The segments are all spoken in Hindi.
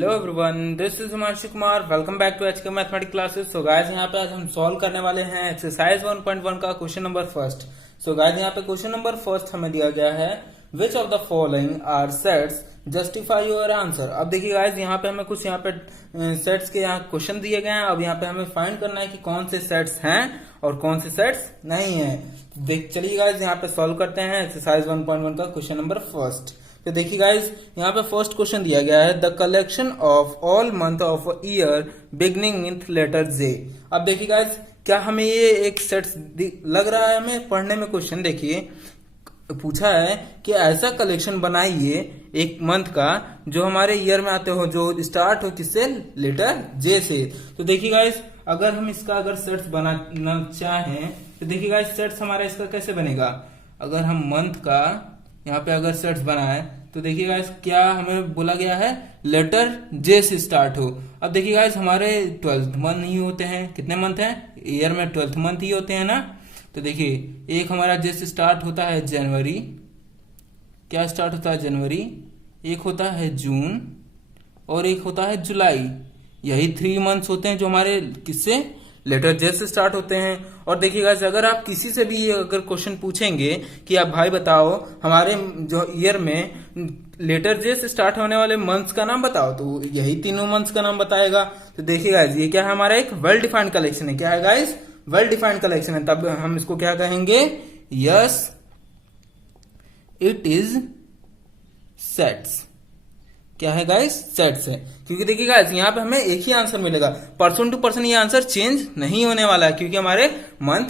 Hello everyone, this is Himanshu Kumar. Welcome back to HK mathematics classes. So guys, यहाँ पे आज हम सॉल्व करने वाले हैं एक्सरसाइज 1.1 का question number first. So guys, यहाँ पे क्वेश्चन नंबर फर्स्ट हमें दिया गया है which of the following are sets justify your answer. अब देखिए गाइस, यहाँ पे हमें कुछ यहाँ पे सेट्स के यहाँ क्वेश्चन दिए गए हैं। अब यहाँ पे हमें फाइंड करना है कि कौन से सेट्स हैं और कौन से सेट्स नहीं है। चलिए गाइस, यहाँ पे सॉल्व करते हैं एक्सरसाइज 1.1 का क्वेश्चन नंबर फर्स्ट। तो देखिए गाइस, यहाँ पे फर्स्ट क्वेश्चन दिया गया है the collection of all month of year beginning with letter J. अब देखिए गाइस, क्या हमें ये एक सेट लग रहा है हमें पढ़ने में? क्वेश्चन देखिए, पूछा है कि ऐसा कलेक्शन बनाइए एक मंथ का जो हमारे ईयर में आते हो, जो स्टार्ट हो किससे? लेटर जे से। तो देखिए गाइस, अगर हम इसका अगर सेट्स बनाना चाहें तो देखिए गाइस, सेट्स हमारा इसका कैसे बनेगा? अगर हम मंथ का यहाँ पे अगर सेट्स बनाए तो देखिए गाइस, क्या हमें बोला गया है? लेटर जे से स्टार्ट हो। अब देखिए गाइस, हमारे 12th मंथ ही होते हैं। कितने मंथ हैं ईयर में? 12th मंथ ही होते हैं ना। तो देखिए, एक हमारा जे से स्टार्ट होता है जनवरी। क्या स्टार्ट होता है? जनवरी। एक होता है जून और एक होता है जुलाई। यही 3 मंथ्स होते हैं जो हमारे किससे? लेटर जे से स्टार्ट होते हैं। और देखिए गाइस, अगर आप किसी से भी ये अगर क्वेश्चन पूछेंगे कि आप भाई बताओ हमारे जो ईयर में लेटर जे से स्टार्ट होने वाले मंथ्स का नाम बताओ, तो यही तीनों मंथ्स का नाम बताएगा। तो देखिए गाइस, ये क्या है? हमारा एक वेल डिफाइंड कलेक्शन है। क्या है गाइस? वेल डिफाइंड कलेक्शन है। तब हम इसको क्या कहेंगे? Yes, it is sets. क्या है गाइस? सेट्स है। क्योंकि देखिए गाइस, यहाँ पे हमें एक ही आंसर मिलेगा। पर्सन टू पर्सन ये आंसर चेंज नहीं होने वाला है, क्योंकि हमारे मंथ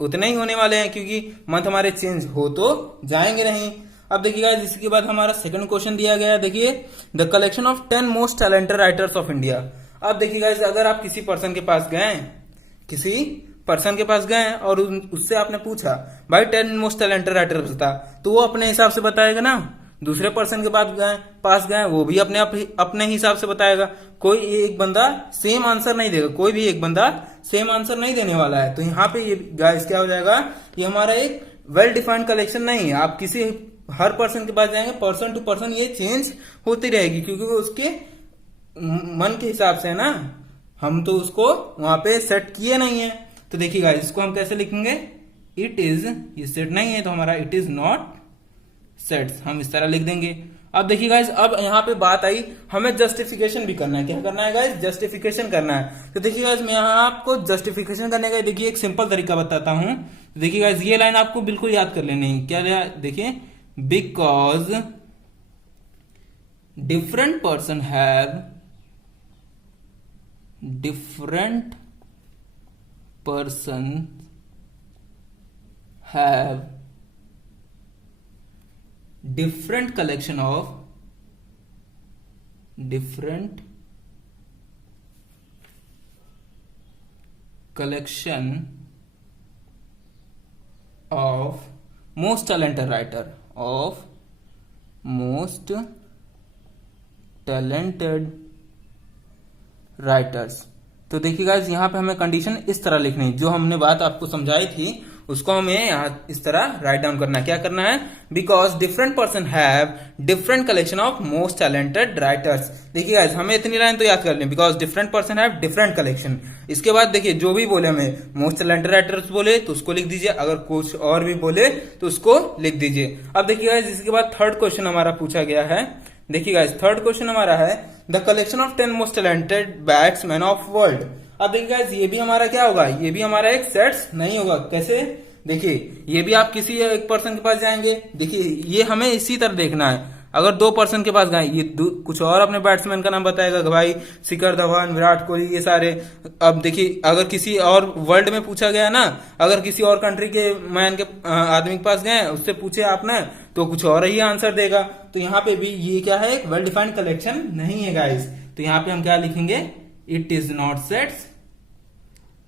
उतने ही होने वाले हैं, क्योंकि मंथ हमारे चेंज हो तो जाएंगे नहीं। अब देखिए गाइस, इसके बाद हमारा सेकंड क्वेश्चन दिया गया है। देखिए, the collection of 10 most talented writers of India. अब देखिए गाइस, अगर आप किसी पर्सन के पास गए और उससे आपने पूछा भाई 10 मोस्ट टैलेंटेड राइटर्स बता, तो वो अपने हिसाब से बताएगा ना। दूसरे पर्सन के पास गए वो भी अपने हिसाब से बताएगा। कोई एक बंदा सेम आंसर नहीं देगा, कोई भी एक बंदा सेम आंसर नहीं देने वाला है। तो यहाँ पे ये गाइस क्या हो जाएगा? ये हमारा एक वेल डिफाइंड कलेक्शन नहीं है। आप किसी हर पर्सन के पास जाएंगे, पर्सन टू पर्सन ये चेंज होती रहेगी, क्योंकि वो उसके मन के हिसाब से है ना। हम तो उसको वहां पे सेट किए नहीं है। तो देखिए गाइस, इसको हम कैसे लिखेंगे? इट इज, ये सेट नहीं है तो हमारा इट इज नॉट सेट्स, हम इस तरह लिख देंगे। अब देखिए गाइस, अब यहाँ पे बात आई, हमें जस्टिफिकेशन भी करना है। क्या करना है गाइस? जस्टिफिकेशन करना है। तो देखिए गाइस, मैं यहाँ आपको जस्टिफिकेशन करने का देखिए एक सिंपल तरीका बताता हूं। देखिए गाइस, ये लाइन आपको बिल्कुल याद कर लेनी है। क्या? देखिए, because different person have different collection of most talented writers। तो देखिए गाइस, यहाँ पे हमें कंडीशन इस तरह लिखनी है। जो हमने बात आपको समझाई थी उसको हमें यहाँ इस तरह राइट डाउन करना है। क्या करना है? Because different person have different collection of most talented writers. देखिए गाइस, हमें इतनी लाइन तो याद कर लें, because different person have different collection. इसके बाद देखिए, जो भी बोले हमें मोस्ट टैलेंटेड राइटर्स बोले तो उसको लिख दीजिए, अगर कुछ और भी बोले तो उसको लिख दीजिए। अब देखिए गाइस, इसके बाद थर्ड क्वेश्चन हमारा पूछा गया है। देखिए गाइस, थर्ड क्वेश्चन हमारा है the collection of 10 most talented batsman of world. अब देखिए गाइस, ये भी हमारा क्या होगा? ये भी हमारा एक सेट्स नहीं होगा। कैसे? देखिए, ये भी आप किसी एक पर्सन के पास जाएंगे। देखिए, ये हमें इसी तरह देखना है। अगर 2 पर्सन के पास गए, ये कुछ और अपने बैट्समैन का नाम बताएगा कि भाई शिखर धवन, विराट कोहली, ये सारे। अब देखिए, अगर किसी और वर्ल्ड में पूछा गया ना, अगर किसी और कंट्री के मैन के आदमी के पास गए, उससे पूछे आपने, तो कुछ और ही आंसर देगा। तो यहाँ पे भी ये क्या है? एक वेल डिफाइंड कलेक्शन नहीं है गाइस। तो यहाँ पे हम क्या लिखेंगे? It is not sets,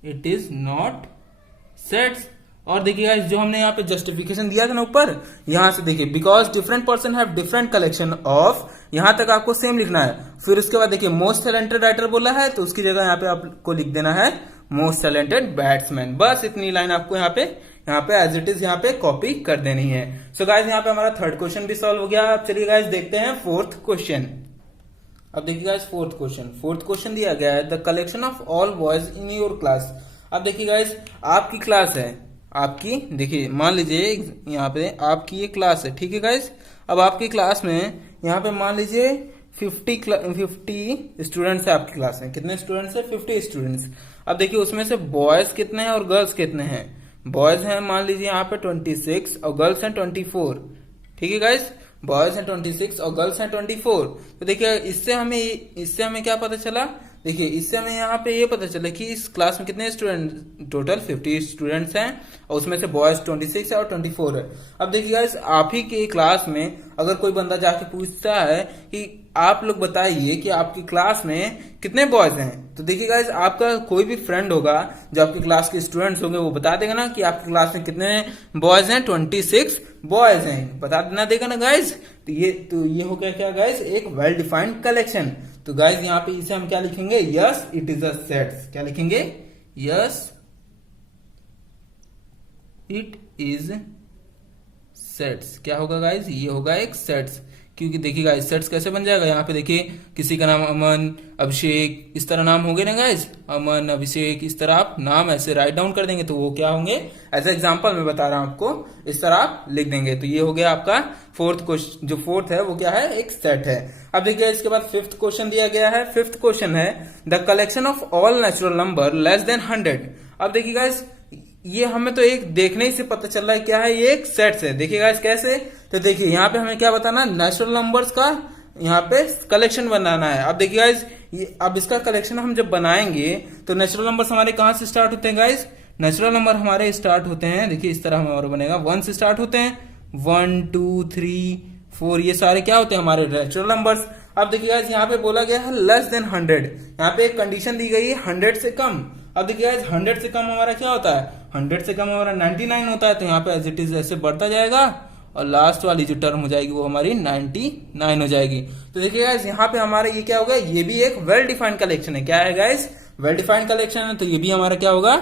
it is not sets. और देखिए गाइस, जो हमने यहाँ पे जस्टिफिकेशन दिया था ना ऊपर, यहां से देखिए, because different person have different collection of, यहां तक आपको सेम लिखना है। फिर उसके बाद देखिए, मोस्ट टैलेंटेड राइटर बोला है तो उसकी जगह यहाँ पे आपको लिख देना है मोस्ट टैलेंटेड बैट्समैन। बस इतनी लाइन आपको यहाँ पे एज इट इज यहाँ पे कॉपी कर देनी है। सो गाइस, यहाँ पे हमारा थर्ड क्वेश्चन भी सॉल्व हो गया। अब चलिए गाइस, देखते हैं फोर्थ क्वेश्चन। अब देखिए गाइस फोर्थ क्वेश्चन दिया गया है the collection of all boys in your class. अब देखिए गाइस आपकी क्लास है, आपकी देखिए मान लीजिए यहाँ पे आपकी ये क्लास है, ठीक है गाइस। अब आपकी क्लास में यहाँ पे मान लीजिए 50 स्टूडेंट्स है आपकी क्लास में। कितने स्टूडेंट्स है? 50 स्टूडेंट्स। अब देखिए उसमें से बॉयज कितने हैं और गर्ल्स कितने हैं? बॉयज हैं मान लीजिए यहाँ पे 26 और गर्ल्स हैं 24, ठीक है गाइस। बॉयज हैं 26 और गर्ल्स हैं 24। तो देखिए इससे हमें क्या पता चला? देखिए इससे हमें यहाँ पे ये पता चला कि इस क्लास में कितने स्टूडेंट, टोटल 50 स्टूडेंट्स हैं और उसमें से बॉयज 26 है और 24 है। अब देखिए गाइस आप ही के क्लास में अगर कोई बंदा जाके पूछता है कि आप लोग बताइए कि आपकी क्लास में कितने बॉयज हैं, तो देखिए गाइस आपका कोई भी फ्रेंड होगा जो आपकी क्लास के स्टूडेंट्स होंगे वो बता देगा ना कि आपकी क्लास में कितने बॉयज हैं, 26 बॉयज हैं, बता देना देगा ना गाइस। तो ये हो गया क्या गाइस? एक वेल डिफाइंड कलेक्शन। तो गाइस यहाँ पे इसे हम क्या लिखेंगे? Yes it is a sets. क्या लिखेंगे? Yes it is sets. क्या होगा गाइस? ये होगा एक सेट्स। क्योंकि देखिए गाइस सेट्स कैसे बन जाएगा? यहाँ पे देखिए किसी का नाम अमन, अभिषेक, इस तरह नाम हो गए ना गाइस, अमन, अभिषेक, इस तरह आप नाम ऐसे राइट डाउन कर देंगे तो वो क्या होंगे? एज एग्जांपल मैं बता रहा हूं आपको, इस तरह आप लिख देंगे। तो ये हो गया आपका फोर्थ क्वेश्चन। जो फोर्थ है वो क्या है? एक सेट है। अब देखिए इसके बाद फिफ्थ क्वेश्चन दिया गया है। फिफ्थ क्वेश्चन है the collection of all natural number less than 100। अब देखिए गाइस ये हमें तो एक देखने ही से पता चल रहा है क्या है? ये एक सेट्स है। देखिए गाइस कैसे? तो देखिए यहाँ पे हमें क्या बताना? नेचुरल नंबर्स का यहाँ पे कलेक्शन बनाना है। अब देखिए गाइस अब इसका कलेक्शन हम जब बनाएंगे तो नेचुरल नंबर्स हमारे कहाँ से स्टार्ट होते हैं गाइस? नेचुरल नंबर हमारे स्टार्ट होते हैं, देखिए इस तरह हमारा बनेगा, 1 से स्टार्ट होते हैं, 1 2 3 4, ये सारे क्या होते हैं? हमारे नेचुरल नंबर्स। अब देखिए गाइस यहाँ पे बोला गया है लेस देन 100, यहाँ पे एक कंडीशन दी गई है 100 से कम। अब देखिए गाइस 100 से कम हमारा क्या होता है? 100 से कम हमारा 99 होता है। तो यहाँ पे एज इट इज ऐसे बढ़ता जाएगा और लास्ट वाली जो टर्म हो जाएगी वो हमारी 99 हो जाएगी। तो देखिए गाइस यहाँ पे हमारा ये क्या होगा? ये भी एक वेल डिफाइंड कलेक्शन है। क्या है गाइस? वेल डिफाइंड कलेक्शन है। तो ये भी हमारा क्या होगा?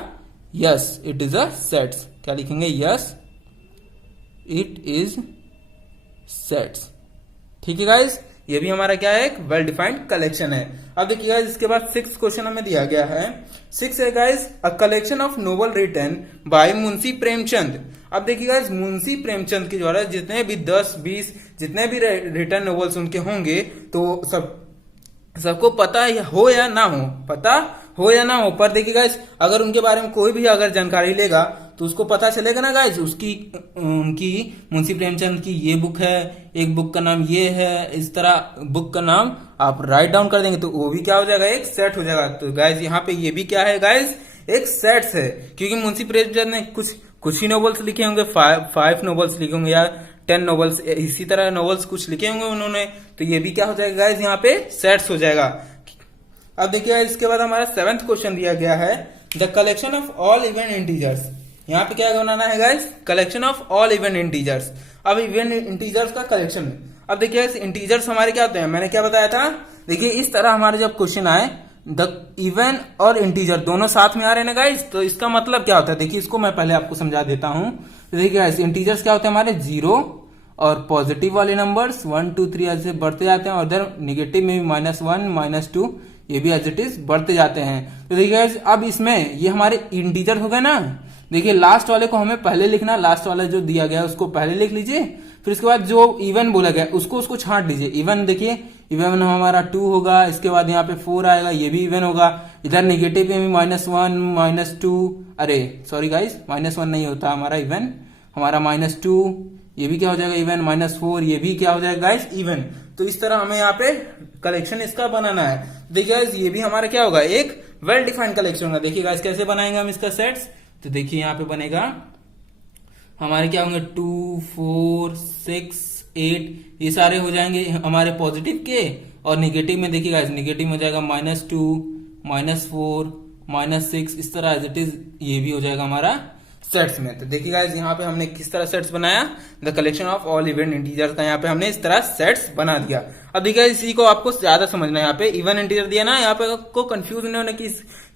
Yes it is a sets. क्या लिखेंगे? Yes it is sets. ठीक है गाइस, ये भी हमारा क्या है? एक वेल डिफाइंड कलेक्शन है। अब देखिए गाइस इसके बाद 6th क्वेश्चन हमें दिया गया है। 6 है guys a collection of novel written by Munshi Premchand. अब देखिए गाइस मुंशी प्रेमचंद के द्वारा जितने भी 10-20 जितने भी रिटन नोवेल्स उनके होंगे तो सबको पता हो या ना हो, पता हो या ना हो, पर देखिए गाइस अगर उनके बारे में कोई भी अगर जानकारी लेगा तो उसको पता चलेगा ना गाइस। उनकी मुंशी प्रेमचंद की ये बुक है, एक बुक का नाम ये है, इस तरह बुक का नाम आप राइट डाउन कर देंगे तो वो भी क्या हो जाएगा? एक सेट हो जाएगा। तो गाइस यहाँ पे ये भी क्या है गाइस? एक सेट्स है। क्योंकि मुंशी प्रेमचंद ने कुछ ही नॉवेल्स लिखे होंगे, 5 नॉवेल्स लिखे होंगे या 10 नॉवेल्स, इसी तरह नॉवेल्स कुछ लिखे होंगे उन्होंने। तो ये भी क्या हो जाएगा गाइस? यहाँ पे सेट्स हो जाएगा। अब देखिए इसके बाद हमारा 7th क्वेश्चन दिया गया है the collection of all even integers. यहाँ पे क्या बनाना है guys? Collection of all even integers. अब इवन इंटीजर्स का कलेक्शन। अब देखिए इंटीजर्स हमारे क्या होते हैं? मैंने क्या बताया था? देखिए इस तरह हमारे जब क्वेश्चन आए द इवन और इंटीजर दोनों साथ में आ रहे हैं ना गाइस, तो इसका मतलब क्या होता है? देखिए इसको मैं पहले आपको समझा देता हूं। तो देखिए गाइस इंटीजर्स क्या होते हैं? हमारे 0 और पॉजिटिव वाले नंबर्स 1 2 3 ऐसे बढ़ते जाते हैं और इधर निगेटिव में भी -1 -2 ये भी एज इट इज बढ़ते जाते हैं। तो देखिए अब इसमें ये हमारे इंटीजर हो गए ना। देखिए लास्ट वाले को हमें पहले लिखना, लास्ट वाला जो दिया गया है उसको पहले लिख लीजिए, फिर उसके बाद जो इवन बोला गया उसको छांट लीजिए। इवन देखिए इवन हमारा 2 होगा, इसके बाद यहाँ पे 4 आएगा, ये भी इवन होगा। इधर निगेटिव में भी -1 -2, अरे सॉरी गाइस -1 नहीं होता हमारा इवन, हमारा -2 ये भी क्या हो जाएगा? इवन। -4 ये भी क्या हो जाएगा गाइस? इवन। तो इस तरह हमें यहाँ पे कलेक्शन इसका बनाना है। देखिए गाइस ये भी हमारा क्या होगा? एक वेल डिफाइंड कलेक्शन होगा। देखिए गाइस कैसे बनाएंगे हम इसका सेट्स? तो देखिए यहाँ पे बनेगा हमारे क्या होंगे? 2 4 6 8 ये सारे हो जाएंगे हमारे पॉजिटिव के, और निगेटिव में देखिए गाइस निगेटिव में हो जाएगा -2 -4 -6, इस तरह एज इट इज ये भी हो जाएगा हमारा सेट्स में। तो देखिए गाइस यहाँ पे हमने किस तरह सेट्स बनाया? The collection of all even integers का यहाँ पे हमने इस तरह सेट्स बना दिया। अब देखिए इसी को आपको ज्यादा समझना है। यहाँ पे इवन इंटीजर दिया ना, यहाँ पे आपको कंफ्यूज नहीं होने की,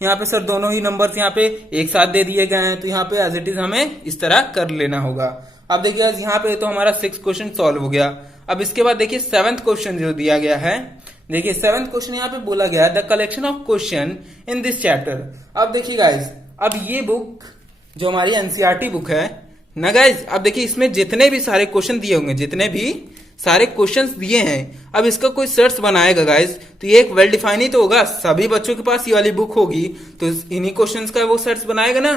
यहाँ पे सर दोनों ही नंबर्स यहाँ पे एक साथ दे दिए गए हैं, तो यहाँ पे एज इट इज हमें इस तरह कर लेना होगा। अब देखिए यहाँ पे तो हमारा 6th क्वेश्चन सॉल्व हो गया। अब इसके बाद देखिए 7th क्वेश्चन जो दिया गया है, देखिए 7th क्वेश्चन यहाँ पे बोला गया the collection of question in this chapter. अब देखिए गाइज, अब ये बुक जो हमारी एनसीईआरटी बुक है ना गाइज, अब देखिए इसमें जितने भी सारे क्वेश्चन दिए होंगे, जितने भी सारे क्वेश्चंस दिए हैं, अब इसका कोई सर्च बनाएगा गाइज तो ये एक वेल डिफाइन ही तो होगा। सभी बच्चों के पास ये वाली बुक होगी तो इन्हीं क्वेश्चंस का वो सर्च बनाएगा ना।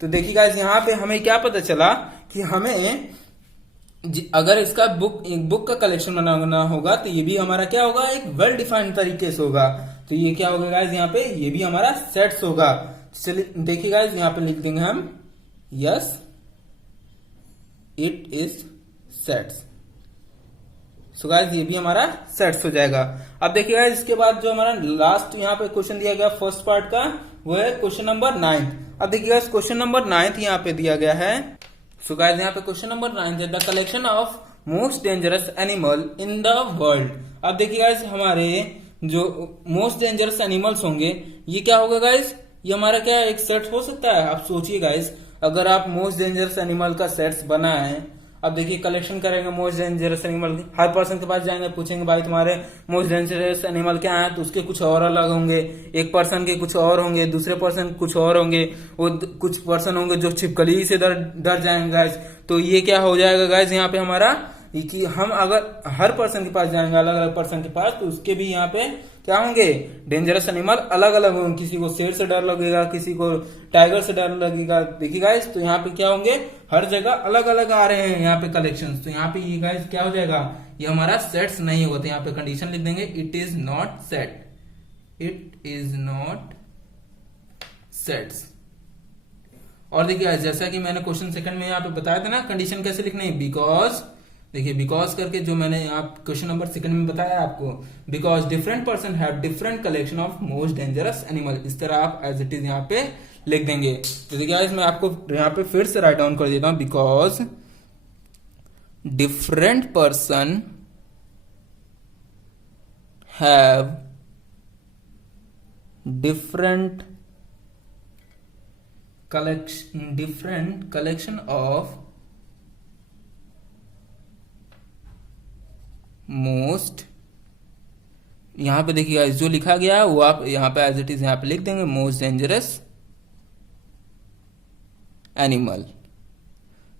तो देखिए गाइज यहाँ पे हमें क्या पता चला कि हमें अगर इसका बुक का कलेक्शन बनाना होगा तो ये भी हमारा क्या होगा, एक वेल डिफाइंड तरीके से होगा। तो ये क्या होगा गाइज, यहाँ पे ये भी हमारा सेट्स होगा। चलिए देखिए गाइज यहाँ पे लिख देंगे हम yes it is sets. So guys ये भी हमारा सेट्स हो जाएगा। अब देखिए गाइज इसके बाद जो हमारा लास्ट यहाँ पे क्वेश्चन दिया गया फर्स्ट पार्ट का, वो है क्वेश्चन नंबर 9। अब देखिए गाइज क्वेश्चन नंबर 9 यहाँ पे दिया गया है। सो गाइज यहाँ पे क्वेश्चन नंबर 9 है the collection of most dangerous animal in the world. अब देखिए गाइज हमारे जो मोस्ट डेंजरस एनिमल्स होंगे ये क्या होगा गाइज, ये हमारा क्या एक सेट हो सकता है। आप सोचिए गाइज, अगर आप मोस्ट डेंजरस एनिमल का सेट्स बना है, अब देखिए कलेक्शन करेंगे मोस्ट डेंजरस एनिमल, हर पर्सन के पास जाएंगे, पूछेंगे भाई तुम्हारे मोस्ट डेंजरस एनिमल क्या है, तो उसके कुछ और अलग होंगे, एक पर्सन के कुछ और होंगे, दूसरे पर्सन कुछ और होंगे, वो कुछ पर्सन होंगे जो छिपकली से डर जाएंगे गाइज। तो ये क्या हो जाएगा गाइज यहाँ पे हमारा कि हम अगर हर पर्सन के पास जाएंगे, अलग अलग पर्सन के पास, तो उसके भी यहाँ पे क्या होंगे, डेंजरस एनिमल अलग अलग होंगे। किसी को शेर से डर लगेगा, किसी को टाइगर से डर लगेगा। देखिए गाइस तो यहाँ पे क्या होंगे, हर जगह अलग अलग आ रहे हैं यहाँ पे कलेक्शंस। तो यहाँ पे ये गाइस क्या हो जाएगा, ये हमारा सेट्स नहीं होगा। तो यहाँ पे कंडीशन लिख देंगे it is not set, it is not sets. और देखिए जैसा कि मैंने क्वेश्चन सेकंड में यहाँ पे बताया था ना कंडीशन कैसे लिखने है, बिकॉज देखिए बिकॉज करके जो मैंने आप क्वेश्चन नंबर सेकंड में बताया आपको, because different person have different collection of most dangerous animal. इस तरह आप एज इट इज यहाँ पे लिख देंगे। तो देखिए मैं आपको यहाँ पे फिर से राइट डाउन कर देता हूं, because different person have different collection of most, यहां पे देखिएगा जो लिखा गया है वो आप यहां पे एज इट इज यहां पे लिख देंगे most dangerous animal.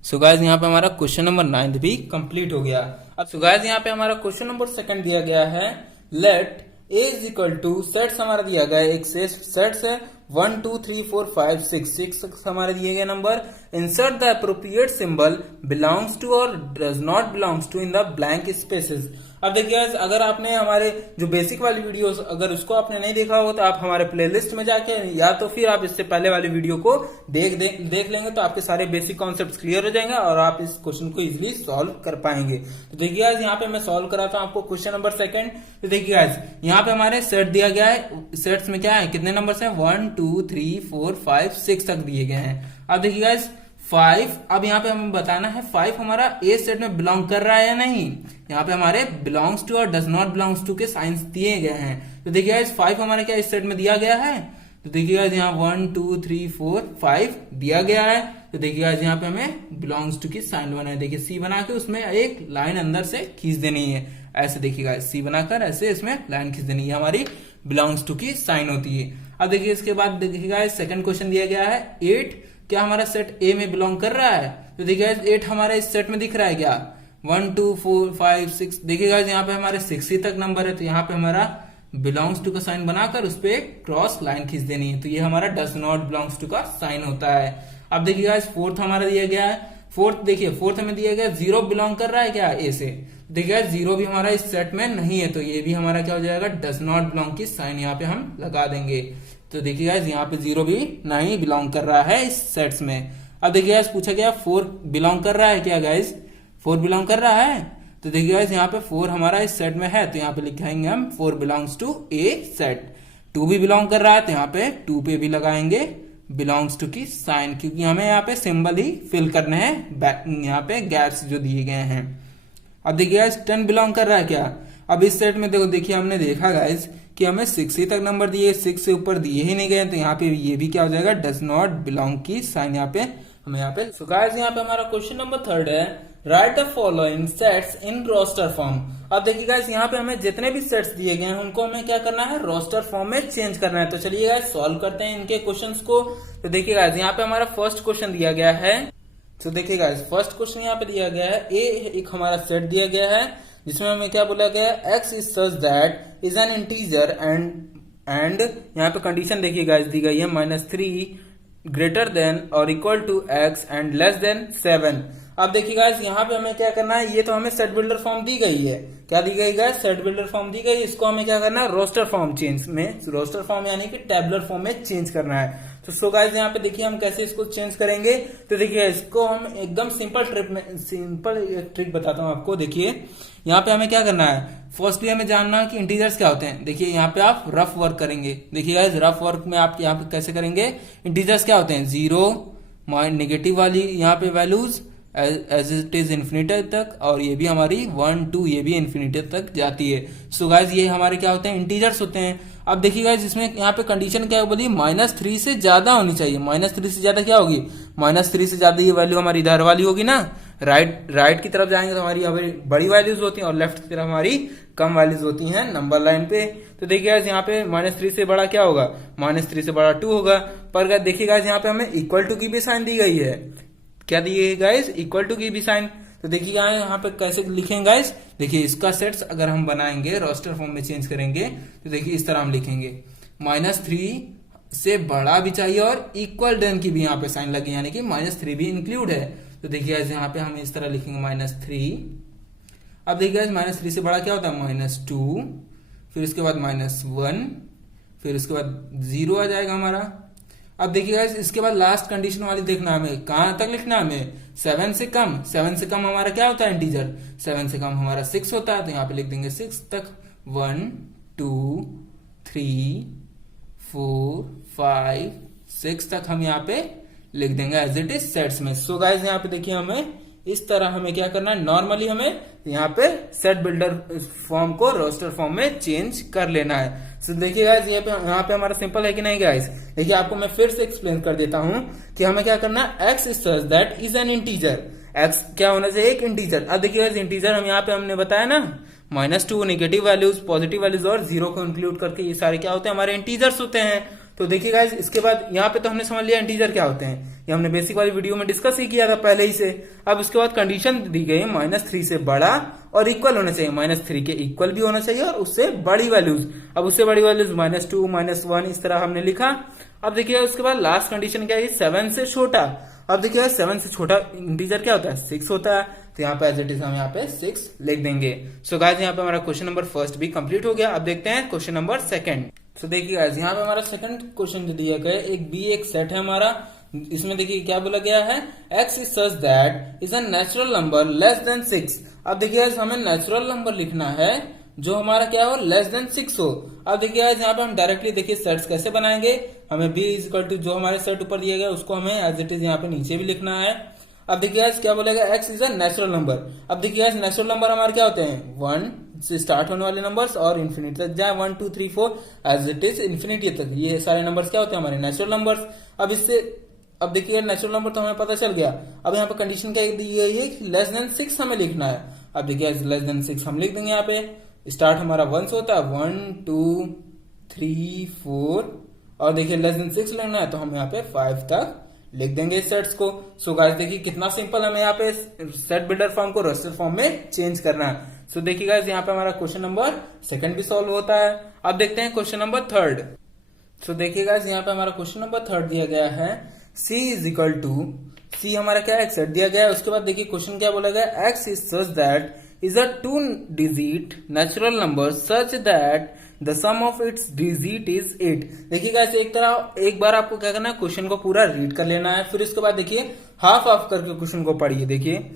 So guys यहां पे हमारा क्वेश्चन नंबर 9 भी कंप्लीट हो गया। अब सो गाइस यहां पे हमारा क्वेश्चन नंबर सेकंड दिया गया है, let A is equal to sets हमारा दिया गया है, एक सेट्स है 1 2 3 4 5 6 हमारे दिए गए नंबर। Insert the appropriate symbol belongs to और does not belongs to in the blank spaces. अब देखिए अगर आपने हमारे जो बेसिक वाली वीडियोस अगर उसको आपने नहीं देखा हो तो आप हमारे प्लेलिस्ट में जाके या तो फिर आप इससे पहले वाली वीडियो को देख लेंगे तो आपके सारे बेसिक कॉन्सेप्ट्स क्लियर हो जाएंगे और आप इस क्वेश्चन को इजीली सॉल्व कर पाएंगे। तो देखिए आज यहाँ पे मैं सॉल्व कराता हूँ आपको क्वेश्चन नंबर सेकंड। तो देखिए आज यहाँ पे हमारे सेट दिया गया है, सेट्स में क्या है कितने नंबर है 1 2 3 4 5 6 तक दिए गए हैं। अब देखिए गाइस 5, अब यहाँ पे हमें बताना है 5 हमारा ए सेट में बिलोंग कर रहा है या नहीं। यहाँ पे हमारे बिलोंग्स टू और डज नॉट बिलोंग्स टू के साइंस दिए गए हैं। तो देखिए गाइस 5 हमारे क्या इस सेट में दिया गया है। तो देखिए गाइस यहाँ 1 2 3 4 5 दिया गया है। तो देखिए गाइस यहाँ पे हमें बिलोंग्स टू की साइन बनाना है। देखिए सी बना के उसमें एक लाइन अंदर से खींच देनी है, ऐसे देखिएगा सी बनाकर ऐसे इसमें लाइन खींच देनी है, हमारी बिलोंग्स टू की साइन होती है। अब देखिए इसके बाद देखिएगा सेकंड क्वेश्चन दिया गया है 8 क्या हमारा सेट ए में बिलोंग कर रहा है। तो देखिए 8 हमारे इस सेट में दिख रहा है क्या 1 2 4 5 6। देखिएगा यहाँ पे हमारे 6 ही तक नंबर है तो यहाँ पे हमारा बिलोंग्स टू का साइन बनाकर उस पर क्रॉस लाइन खींच देनी है। तो ये हमारा डज नॉट बिलोंग्स टू का साइन होता है। अब देखिएगा फोर्थ हमारा दिया गया है, फोर्थ देखिए फोर्थ में दिया गया 0 बिलोंग कर रहा है क्या ए से। देखिएगा 0 भी हमारा इस सेट में नहीं है तो ये भी हमारा क्या हो जाएगा डज नॉट बिलोंग की साइन यहाँ पे हम लगा देंगे। तो देखिए गाइस यहाँ पे 0 भी नहीं बिलोंग कर रहा है इस सेट्स में। अब देखिए गाइस पूछा गया 4 बिलोंग कर रहा है क्या गाइस, 4 बिलोंग कर रहा है। तो देखिए गाइस यहाँ पे 4 हमारा इस सेट में है तो यहाँ पे लिखाएंगे हम 4 बिलोंग्स टू ए सेट। 2 भी बिलोंग कर रहा है तो यहाँ पे 2 पे भी लगाएंगे बिलोंग्स टू की साइन, क्योंकि हमें यहाँ पे सिंबल ही फिल करने हैं यहाँ पे गैप्स जो दिए गए हैं। अब देखिए गाइस 10 बिलोंग कर रहा है क्या। अब इस सेट में देखो देखिए हमने देखा गाइस कि हमें 6 ही तक नंबर दिए, 6 से ऊपर दिए ही नहीं गए तो यहाँ पे ये भी क्या हो जाएगा डज नॉट बिलोंग की साइन यहाँ पे हमें यहाँ पे। सो गाइस यहाँ पे हमारा क्वेश्चन नंबर 3 है write the following sets in roster form. अब देखिए गाइस यहाँ पे हमें जितने भी सेट्स दिए गए हैं उनको हमें क्या करना है, रोस्टर फॉर्म में चेंज करना है। तो चलिए गाइस सॉल्व करते हैं इनके क्वेश्चंस को। तो देखिए गाइस यहाँ पे हमारा फर्स्ट क्वेश्चन दिया गया है। तो देखिए गाइस फर्स्ट क्वेश्चन यहाँ पे दिया गया है, ए एक हमारा सेट दिया गया है जिसमें हमें क्या बोला गया है, X is such that is an integer and यहाँ पे कंडीशन देखिए गाइस दी गई है -3 ग्रेटर देन और equal to X and less than 7। अब देखिए गाइस यहाँ पे हमें क्या करना है, ये तो हमें सेट बिल्डर फॉर्म दी गई है, क्या दी गई गाइस, सेट बिल्डर फॉर्म दी गई। इसको हमें क्या करना है, रोस्टर फॉर्म चेंज में, रोस्टर फॉर्म यानी कि टेबुलर फॉर्म में चेंज करना है। तो सो गाइस यहाँ पे देखिए हम कैसे इसको चेंज करेंगे। तो देखिए इसको हम एकदम सिंपल एक ट्रिक बताता हूँ आपको। देखिए यहाँ पे हमें क्या करना है, फर्स्टली हमें जानना है कि इंटीजर्स क्या होते हैं। देखिए यहाँ पे आप रफ वर्क करेंगे। देखिए गाइस रफ वर्क में आप यहाँ पे कैसे करेंगे, इंटीजर्स क्या होते हैं, 0 नेगेटिव वाली यहाँ पे values as it is infinity तक, और ये भी हमारी 1 2 ये भी इन्फिनिटी तक जाती है। सो गाइस ये हमारे क्या होते हैं, इंटीजर्स होते हैं। अब देखिए गाइस इसमें यहाँ पे कंडीशन क्या बोली, -3 से ज्यादा होनी चाहिए। -3 से ज्यादा क्या होगी, -3 से ज्यादा ये वैल्यू हमारी इधर वाली होगी ना, राइट की तरफ जाएंगे तो हमारी बड़ी वैल्यूज होती हैं और लेफ्ट की तरफ हमारी कम वैल्यूज होती हैं नंबर लाइन पे। तो देखिए गाइस यहाँ पे -3 से बड़ा क्या होगा, -3 से बड़ा 2 होगा। पर देखिए गाइस यहाँ पे हमें इक्वल टू की भी साइन दी गई है, क्या दी है गाइस, इक्वल टू की भी साइन। तो देखिए यहाँ पे कैसे लिखेंगे गाइस, देखिए इसका सेट्स अगर हम बनाएंगे रोस्टर फॉर्म में चेंज करेंगे तो देखिए इस तरह हम लिखेंगे, -3 से बड़ा भी चाहिए और इक्वल देन की भी यहाँ पे साइन लगे, यानी कि -3 भी इंक्लूड है। तो देखिए गाइस यहाँ पे हम इस तरह लिखेंगे -3। अब देखिए गाइस -3 से बड़ा क्या होता है, -2, फिर उसके बाद -1, फिर उसके बाद 0 आ जाएगा हमारा। अब देखिए गाइस इसके बाद लास्ट कंडीशन वाली देखना हमें, कहां तक लिखना हमें, 7 से कम। 7 से कम हमारा क्या होता है इंटीजर, 7 से कम हमारा 6 होता है। तो यहाँ पे लिख देंगे 6 तक, 1 2 3 4 5 6 तक हम यहाँ पे लिख देंगे एज इट इज सेट्स में। सो गाइस यहाँ पे देखिए हमें इस तरह हमें क्या करना है, नॉर्मली हमें यहाँ पे सेट बिल्डर फॉर्म को रोस्टर फॉर्म में चेंज कर लेना है। सो देखिए गाइस यहाँ पे हमारा सिंपल है कि नहीं गाइस। देखिए आपको मैं फिर से एक्सप्लेन कर देता हूँ कि हमें क्या करना है, X is such that is an integer. X क्या होना चाहिए, एक इंटीजर। अब देखिए गाइस इंटीजर हम यहाँ पे हमने बताया ना, -2 नेगेटिव वैल्यूज, पॉजिटिव वैल्यूज और 0 को इंक्लूड करके ये सारे क्या होते हैं, हमारे इंटीजर्स होते हैं। तो देखिए गाइस इसके बाद यहाँ पे तो हमने समझ लिया इंटीजर क्या होते हैं, ये हमने बेसिक वाली वीडियो में डिस्कस ही किया था पहले ही से। अब उसके बाद कंडीशन दी गई है -3 से बड़ा और इक्वल होना चाहिए, -3 के इक्वल भी होना चाहिए और उससे बड़ी वैल्यूज। अब उससे बड़ी वैल्यूज -2 -1 इस तरह हमने लिखा। अब देखिए उसके बाद लास्ट कंडीशन क्या है, 7 से छोटा। अब देखिए 7 से छोटा इंटीजर क्या होता है, 6 होता है। तो यहाँ पे एज इट इज हम यहाँ पे 6 लिख देंगे। सो गाइस यहाँ पे हमारा क्वेश्चन नंबर फर्स्ट भी कंप्लीट हो गया। अब देखते हैं क्वेश्चन नंबर सेकंड। तो देखिए गाइस यहाँ पे हमारा सेकंड क्वेश्चन जो दिया गया है, एक सेट है हमारा। इसमें देखिए क्या बोला गया है, X is such that is a natural number less than 6। अब देखिए गाइस हमें नेचुरल नंबर लिखना है जो हमारा क्या हो, लेस देन 6 हो। अब देखिए गाइस यहाँ पे हम डायरेक्टली देखिए सेट्स कैसे बनाएंगे, हमें b इज इक्वल टू जो हमारे सेट ऊपर दिया गया उसको हमें एज इट इज यहाँ पे नीचे भी लिखना है। अब देखिए गाइस क्या बोलेगा, x is a natural number. अब देखिए गाइस नेचुरल नंबर हमारे क्या होते हैं, 1 से स्टार्ट होने वाले नंबर्स और इन्फिनिटी तक जाए, 1 2 3 4 एज इट इज इन्फिनिटी तक, ये सारे नंबर्स क्या होते हैं, हमारे नेचुरल नंबर्स। अब इससे अब देखिए नेचुरल नंबर तो हमें पता चल गया। अब यहाँ पे कंडीशन क्या दी गई है कि लेस देन 6 हमें लिखना है। अब देखिए लेस देन 6 हम लिख देंगे। यहाँ पे स्टार्ट हमारा 1 से होता है, 1 2 3 4 और देखिए लेस देन 6 लिखना है तो हम यहाँ पे 5 तक लिख देंगे सेट्स को। सो गाइस देखिए कितना सिंपल हमें यहाँ पे सेट बिल्डर फॉर्म को रोस्टर फॉर्म में चेंज करना है। सो देखिए गाइस यहाँ पे हमारा क्वेश्चन नंबर सेकंड भी सॉल्व होता है। अब देखते हैं क्वेश्चन नंबर थर्ड। सो देखिए गाइस यहाँ पे हमारा क्वेश्चन नंबर थर्ड दिया गया है, c is equal to, c हमारा क्या है, सेट दिया गया है। उसके बाद देखिए क्वेश्चन क्या बोला गया, x is such that is a 2 digit natural number such that the sum of its digit is 8। देखिए गाइस एक बार आपको क्या करना है, क्वेश्चन को पूरा रीड कर लेना है, फिर उसके बाद देखिए हाफ ऑफ करके क्वेश्चन को पढ़िए। देखिए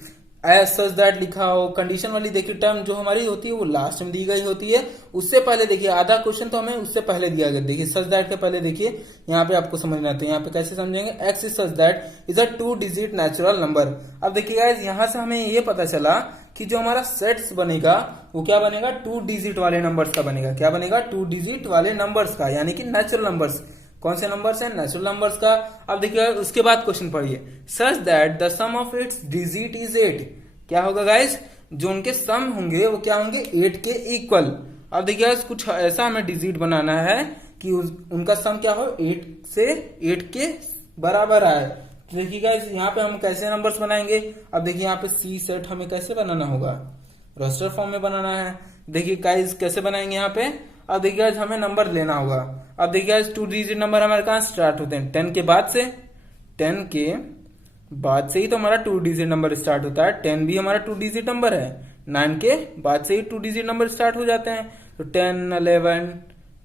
एज सच दैट लिखा हो, कंडीशन वाली देखिए टर्म जो हमारी होती है वो लास्ट में दी गई होती है। उससे पहले देखिए आधा क्वेश्चन तो हमें उससे पहले दिया गया। देखिए सच दैट के पहले देखिए यहाँ पे आपको समझना है, तो यहाँ पे कैसे समझेंगे, x is such that is a 2 digit natural number. अब देखिए गाइस यहाँ से हमें ये पता चला कि जो हमारा सेट्स बनेगा वो क्या बनेगा, 2 डिजिट वाले नंबर्स का बनेगा। क्या बनेगा, 2 डिजिट वाले नंबर्स का, यानी कि नेचुरल नंबर्स। कौन से नंबर्स हैं, नेचुरल नंबर्स का। अब देखिए उसके बाद क्वेश्चन पढ़िए, such that the sum of its digit is 8। क्या होगा गाइस, जो उनके सम होंगे वो क्या होंगे 8 के इक्वल। अब देखिए गाइस कुछ ऐसा हमें डिजिट बनाना है कि उनका सम क्या हो 8 से 8 के बराबर आए। तो देखिए गाइस यहाँ पे हम कैसे नंबर्स बनाएंगे। अब देखिए यहाँ पे सी सेट हमें कैसे बनाना होगा, रोस्टर फॉर्म में बनाना है। देखिए गाइस कैसे बनाएंगे यहाँ पे। अब देखिए गाइस हमें नंबर लेना होगा। अब देखिए गाइस 2 डिजिट नंबर हमारे कहाँ स्टार्ट होते हैं 10 के बाद से। 10 के बाद से ही तो हमारा 2 डिजिट नंबर स्टार्ट होता है। 10 भी हमारा 2 डिजिट नंबर है। 9 के बाद से ही 2 डिजिट नंबर स्टार्ट हो जाते हैं। तो 10, 11,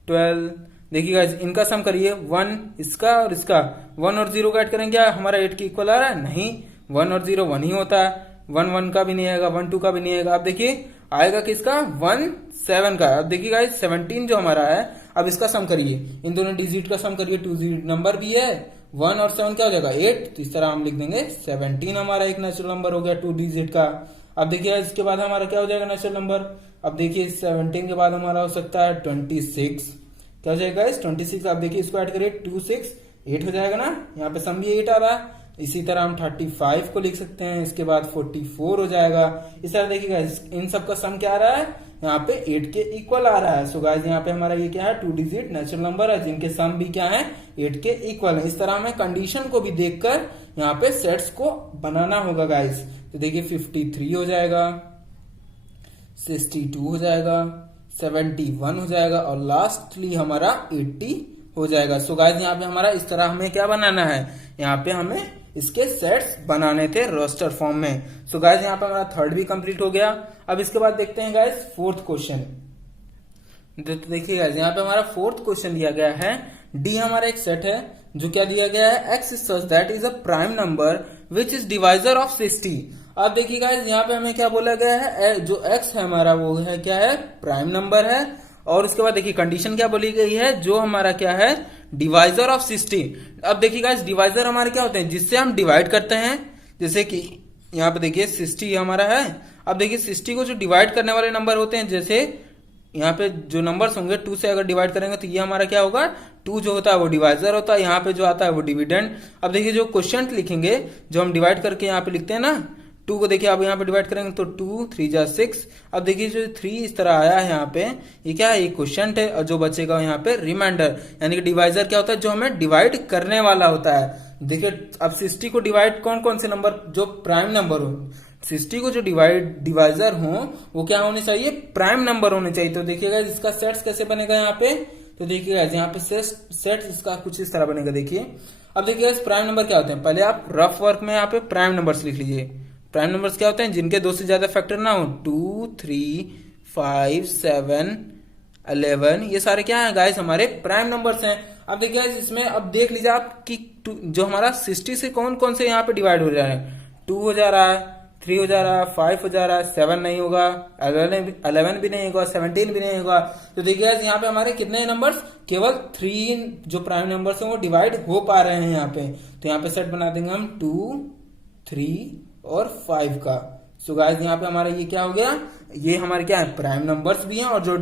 12। देखिए गाइस इनका सम करिए 1 इसका और इसका 1 और 0 का ऐड करेंगे, क्या हमारा 8 के इक्वल आ रहा है? नहीं, 1 और 0 1 ही होता है। 1 1 का भी नहीं आएगा, 1 2 का भी नहीं आएगा। अब देखिए आएगा किसका 1 7 का। अब देखिए गाइस 17 जो हमारा है, अब इसका सम करिए, इन दोनों डिजिट का सम करिए। 2 डिजिट नंबर भी है, 1 और 7 क्या हो जाएगा 8। तो इस तरह हम लिख देंगे 17 हमारा एक नेचुरल नंबर हो गया 2 डिजिट का। अब देखिए इसके बाद हमारा क्या हो जाएगा नेचुरल नंबर। अब देखिए 17 के बाद हमारा हो सकता है 26। क्या हो जाएगा इस 26। आप देखिए इसको ऐड करिए 2 6 8 हो जाएगा ना, यहाँ पे सम भी 8 आ रहा है। इसी तरह हम 35 को लिख सकते हैं, इसके बाद 44 हो जाएगा। इस तरह देखिएगा इन सब का सम क्या आ रहा है यहाँ पे 8 के इक्वल आ रहा है। सो गाइस यहाँ पे हमारा ये क्या है 2 डिजिट नेचुरल नंबर है जिनके सम भी क्या है 8 के इक्वल है। इस तरह हमें कंडीशन को भी देखकर यहाँ पे सेट्स को बनाना होगा गाइस। तो देखिए 53 हो जाएगा, 62 हो जाएगा, 71 हो जाएगा और लास्टली हमारा 80 हो जाएगा। सो गाइस यहाँ पे हमारा इस तरह हमें क्या बनाना है, यहाँ पे हमें इसके सेट्स बनाने थे रोस्टर फॉर्म में। सो गाइस यहाँ पे हमारा थर्ड भी कंप्लीट हो गया। अब इसके बाद देखते हैं गाइस फोर्थ क्वेश्चन। देखिए गाइस यहाँ पे हमारा फोर्थ क्वेश्चन दिया गया है। डी हमारा एक सेट है जो क्या दिया गया है x such that is a prime number which is divisor of 60। अब देखिए गाइस यहाँ पे हमें क्या बोला गया है, जो एक्स है हमारा वो है क्या है प्राइम नंबर है। और उसके बाद देखिए कंडीशन क्या बोली गई है, जो हमारा क्या है डिवाइजर ऑफ 60। अब देखिए गाइस डिवाइजर हमारे क्या होते हैं जिससे हम डिवाइड करते हैं। जैसे कि यहाँ पे देखिए 60 हमारा है। अब देखिए 60 को जो डिवाइड करने वाले नंबर होते हैं, जैसे यहाँ पे जो नंबर्स होंगे 2 से अगर डिवाइड करेंगे तो ये हमारा क्या होगा 2 जो होता है वो डिवाइजर होता है, यहाँ पे जो आता है वो डिविडेंड। अब देखिए जो क्वोशिएंट लिखेंगे, जो हम डिवाइड करके यहाँ पे लिखते हैं ना 2 को, देखिए अब यहाँ पे डिवाइड करेंगे तो 2 3 जा 6। अब देखिए जो 3 इस तरह आया है यहाँ पे, ये क्या है ये क्वोशिएंट है और जो बचेगा यहाँ पे रिमाइंडर। यानी कि डिवाइजर क्या होता है जो हमें डिवाइड करने वाला होता है। देखिए अब 60 को डिवाइड कौन कौन से नंबर, जो प्राइम नंबर हो 60 को जो डिवाइजर हो वो क्या होने चाहिए प्राइम नंबर होने चाहिए। तो देखिएगा इसका सेट्स कैसे बनेगा यहाँ पे, तो देखिएगा यहाँ पे सेट्स इसका कुछ इस तरह बनेगा। देखिए अब देखिएगा प्राइम नंबर क्या होते हैं, पहले आप रफ वर्क में यहाँ पे प्राइम नंबर्स लिख लीजिए। प्राइम नंबर्स क्या होते हैं जिनके 2 से ज्यादा फैक्टर ना हो, 2 3 5 7 11, ये सारे क्या है गाइस हमारे प्राइम नंबर्स हैं। अब देखिए इसमें अब देख लीजिए आप कि जो हमारा 60 से कौन कौन से यहाँ पे डिवाइड हो जा रहे हैं, 2 हो जा रहा है, 3 हो जा रहा है, 5 हो जा रहा है, 7 नहीं होगा, 11 भी नहीं होगा, 17 भी नहीं होगा। तो देखिए यहाँ पे हमारे कितने नंबर्स, केवल 3 जो प्राइम नंबर्स हैं वो डिवाइड हो पा रहे हैं यहाँ पे। तो यहाँ पे सेट बना देंगे हम 2 3 और 5 का। सो गाइस यहाँ पे हमारा ये क्या हो गया, ये हमारे क्या है प्राइम नंबर्स भी हैं और जो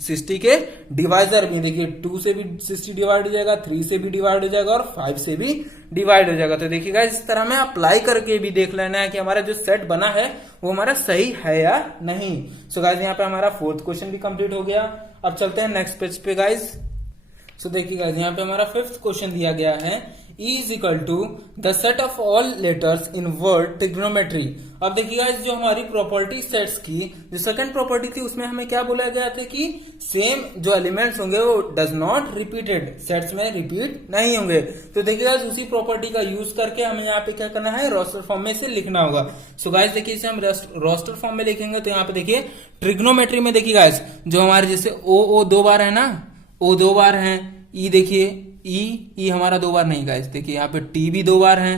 60 के डिवाइजर भी। देखिए 2 से भी 60 डिवाइड हो जाएगा, 3 से भी डिवाइड हो जाएगा और 5 से भी डिवाइड हो जाएगा। तो देखिएगा इस तरह में अप्लाई करके भी देख लेना है कि हमारा जो सेट बना है वो हमारा सही है या नहीं। सो गाइस यहाँ पे हमारा फोर्थ क्वेश्चन भी कंप्लीट हो गया। अब चलते हैं नेक्स्ट पेज पे गाइस। सो देखिए गाइस यहाँ पे हमारा फिफ्थ क्वेश्चन दिया गया है, E is equal to the set of all letters in word trigonometry। अब देखिए गाइस जो हमारी प्रॉपर्टी सेट्स की जो सेकंड प्रॉपर्टी थी उसमें हमें क्या बोला गया था कि सेम जो एलिमेंट्स होंगे वो डज नॉट रिपीटेड, सेट्स में रिपीट नहीं होंगे। तो देखिए गाइस उसी प्रॉपर्टी का यूज करके हमें यहाँ पे क्या करना है रोस्टर फॉर्म में से लिखना होगा। सो गाइस देखिए इसे हम रोस्टर फॉर्म में लिखेंगे तो यहाँ पे देखिए ट्रिग्नोमेट्री में देखिए गाइस जो हमारे जैसे ओ 2 बार है ना, ओ 2 बार है, ई देखिए ई हमारा 2 बार नहीं गाइस, देखिए यहाँ पे टी भी 2 बार है।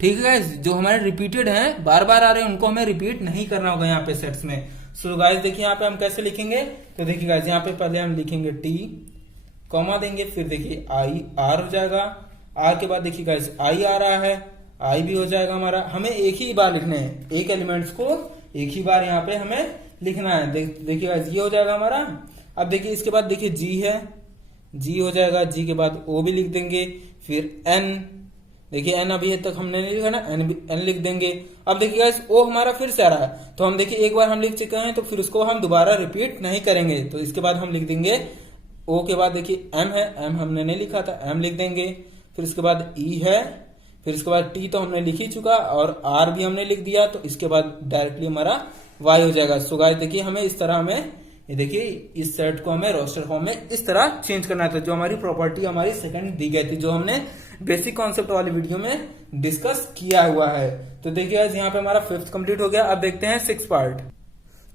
ठीक है गाइस, जो हमारे रिपीटेड हैं बार बार आ रहे हैं उनको हमें रिपीट नहीं करना होगा यहाँ पे सेट्स में। सो गाइस देखिए यहाँ पे हम कैसे लिखेंगे, तो देखिए गाइस यहाँ पे पहले हम लिखेंगे टी कॉमा देंगे, फिर देखिए आई आर हो जाएगा, आर के बाद देखिए गाइस आई आ रहा है, आई भी हो जाएगा हमारा। हमें एक ही बार लिखना है, एक एलिमेंट्स को एक ही बार यहाँ पे हमें लिखना है। देखिए गाइस ये हो जाएगा हमारा। अब देखिए इसके बाद देखिए जी है, जी हो जाएगा, जी के बाद ओ भी लिख देंगे, फिर एन, देखिए एन अभी तक हमने नहीं लिखा ना, एन लिख देंगे। अब देखिए गाइस ओ हमारा फिर से आ रहा है, तो हम देखिए एक बार हम लिख चुके हैं तो फिर उसको हम दोबारा रिपीट नहीं करेंगे, तो इसके बाद हम लिख देंगे ओ के बाद देखिए एम है, एम हमने नहीं लिखा था, एम लिख देंगे। फिर इसके बाद ई है, फिर इसके बाद टी तो हमने लिख ही चुका और आर भी हमने लिख दिया, तो इसके बाद डायरेक्टली हमारा वाई हो जाएगा। सो गाइस देखिए हमें इस तरह हमें ये देखिए इस सेट को हमें रोस्टर फॉर्म में इस तरह चेंज करना था, जो हमारी प्रॉपर्टी हमारी सेकंड दी गई थी, जो हमने बेसिक कॉन्सेप्ट वाली वीडियो में डिस्कस किया हुआ है। तो देखिए गाइस यहाँ पे हमारा फिफ्थ कंप्लीट हो गया। अब देखते हैं सिक्स पार्ट।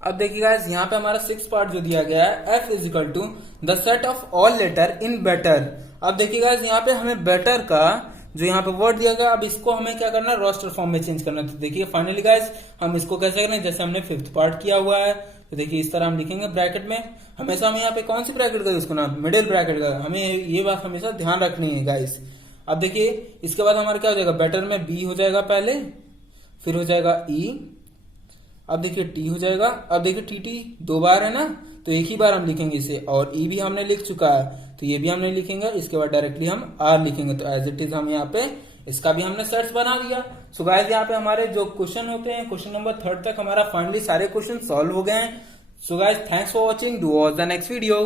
अब देखिए गाइस यहाँ पे हमारा सिक्स पार्ट जो दिया गया है, f is equal to the set of all letter in better. अब देखिए गाइस यहाँ पे हमें बेटर का जो यहाँ पे वर्ड दिया गया, अब इसको हमें क्या करना है, रोस्टर फॉर्म में चेंज करना है। तो देखिए फाइनली गाइस हम इसको कैसे करें, जैसे हमने फिफ्थ पार्ट किया हुआ है, तो देखिए इस तरह हम लिखेंगे ब्रैकेट में। हमेशा हमें यहाँ पे कौन सी ब्रैकेट का यूज करना है, मिडिल ब्रैकेट का, हमें ये बात हमेशा ध्यान रखनी है गाइस। अब देखिए इसके बाद हमारा क्या हो जाएगा, बेटर में बी हो जाएगा पहले, फिर हो जाएगा ई, अब देखिए टी हो जाएगा। अब देखिए टी टी दो बार है ना, तो एक ही बार हम लिखेंगे इसे, और ई भी हमने लिख चुका है तो ये भी हमने लिखेंगे। इसके बाद डायरेक्टली हम आर लिखेंगे, तो एज इट इज हम यहाँ पे इसका भी हमने सेट्स बना दिया। सो गाइस यहाँ पे हमारे जो क्वेश्चन होते हैं, क्वेश्चन नंबर 3 तक हमारा फाइनली सारे क्वेश्चन सॉल्व हो गए हैं। So guys thanks for watching, do watch the next video.